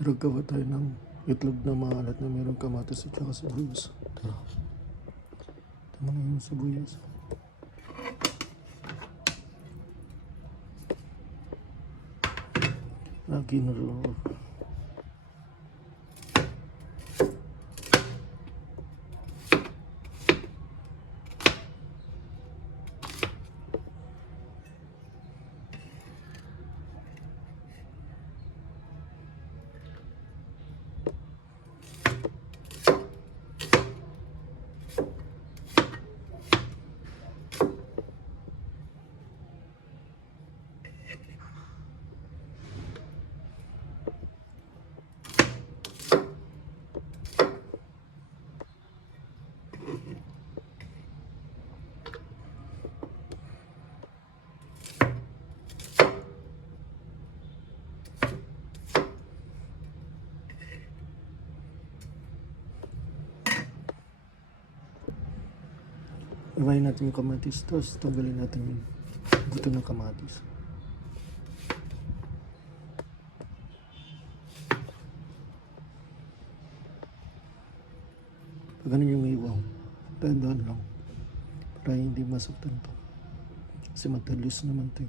Naggawa tayo ng itlog na maalat na mayroong kamatis at saka sibuyas. Tara. Tama na yung sibuyas. Lagi na rin. Iwain natin yung kamatis, tapos tanggalin natin yung buto ng kamatis. Pag ganun yung iwaw, dahan-dahan lang para hindi masaktan to. Kasi matalis naman to.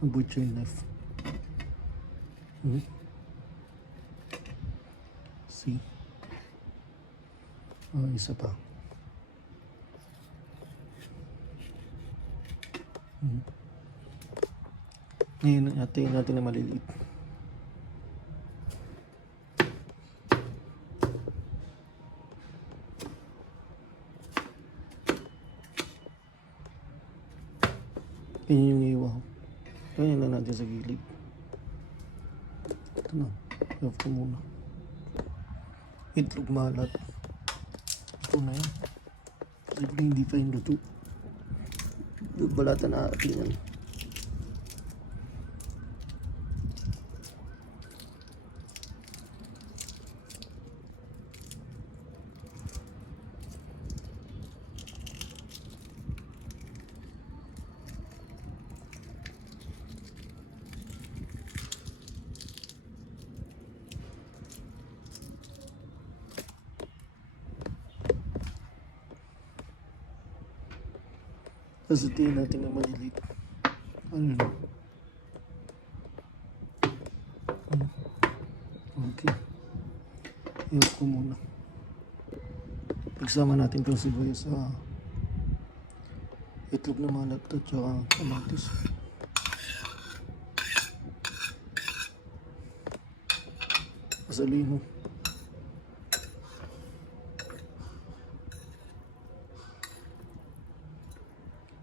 Ang butcher knife. See? Oh, isa pa. Ngayon natin na maliliit. Ganyan yung iwaw. Ganyan lang natin sa gilid. Ito na. Love ko muna. Itlog malat. Ito na yan. Siyempre hindi pa yung luto. Balatan natin yan. Tapos tingin natin na maliliit. Ano yun? Okay. Iwas ko muna. Pagsama natin itong sibuyas sa itlog na malat at saka kamatis. Pasalin mo.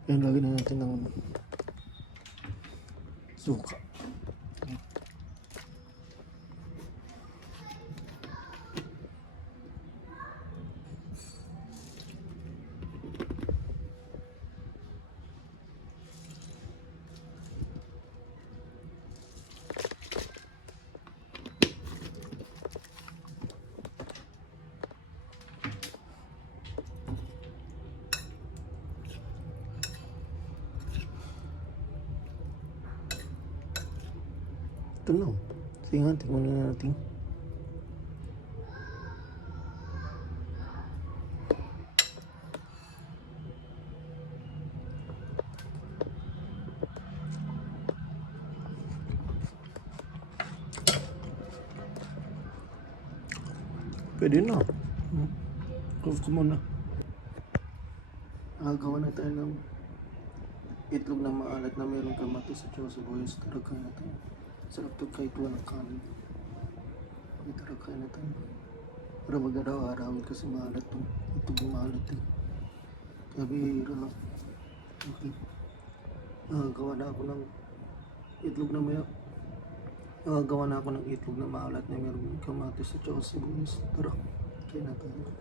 Yan, lagyan na natin ng suka. Ito na. Sige nga, tingnan na natin. Pwede na. Close ko muna. Nakagawa na tayo ng itlog na maalat na mayroong kamatis at sibuyas. Taragay na tayo. Sarap to kahit walang kanin. Taragay na tayo. Para mag-araw-arawin kasi maalat to. Itlog maalat eh. Kaya bihira lang. Okay. Gawa na ako ng itlog na may gawa na ako ng itlog na maalat na mayroong kamatis at sibuyas. Tara, kaya na tayo.